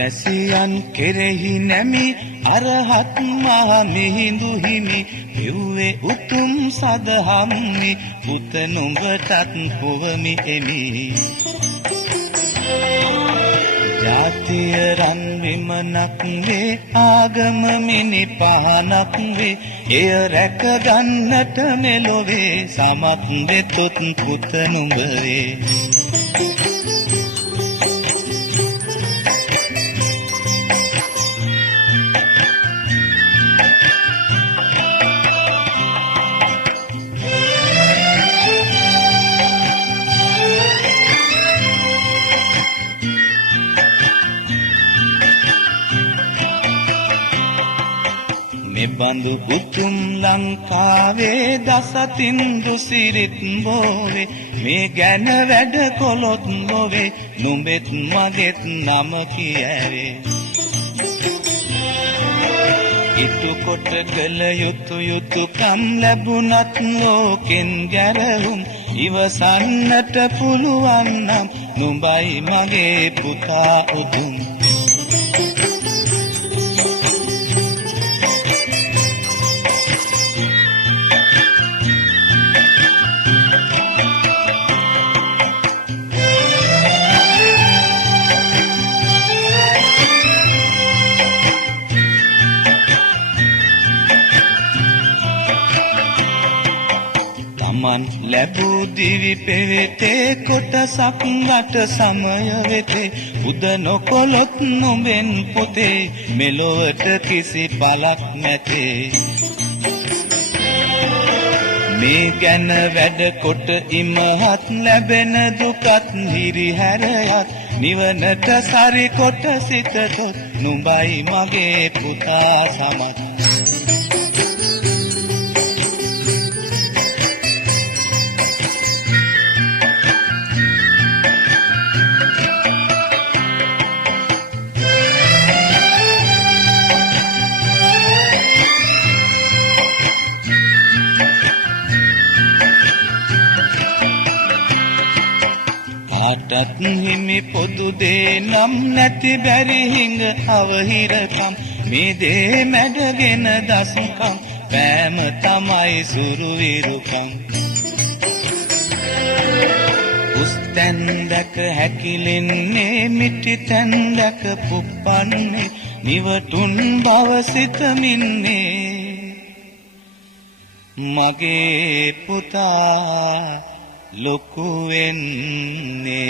වැසියන් කෙරෙහි නැමි අරහත් මහ මිහිඳු හිමි පෙව්වේ උතුම් සදහම්මි පුත නුඹටත් පුවමි එමි ජාතිය රන් විමනක් වේ ආගම මිනි පහනක් වේ එය රැක ගන්නට මෙලොවේ සමත් වෙතොත් පුත නුඹ වේ මෙබඳු උතුම් ලංකාවේ දසතින් දුසිරිත් බෝවේ මේ ගැන වැඩ කොළොත් බෝවේ නුඹෙත් මගෙත් නම කියවේ ඉතු කොට කළ යුතුයකම් ලැබුණත් ලෝකෙන් ගැරහුම් ඉවසන්නට පුළුවන් නම් නුඹයි මගේ පුතා උතුම් මන් ලැබූ දිවි පෙවෙතේ කොටසක් වට සමය වෙතේ උද නොකොලොත් නොබෙන් පොතේ මෙලොවට කිසි පලක් නැතේ මේ ගැන වැඩ කොට ඉමහත් ලැබෙන දුකත් හිරිහැරයත් නිවනට සරි කොට සිතතොත් නුඹයි මගේ පුතා සමත් කාටත් හිමි පොදු දේ නම් නැති බැරි හිඟ අවහිරකම් මේ දේ මැඩගෙන දසුකම් පෑම තමයි සුරුවිරුකම් උස්තැන් දැක හැකිලෙන්නේ මිටි තැන් දැක පුප්පන්නේ නිවටුන් බව සිතමින්නේ මගේ පුතා ලොකු වෙන්නේ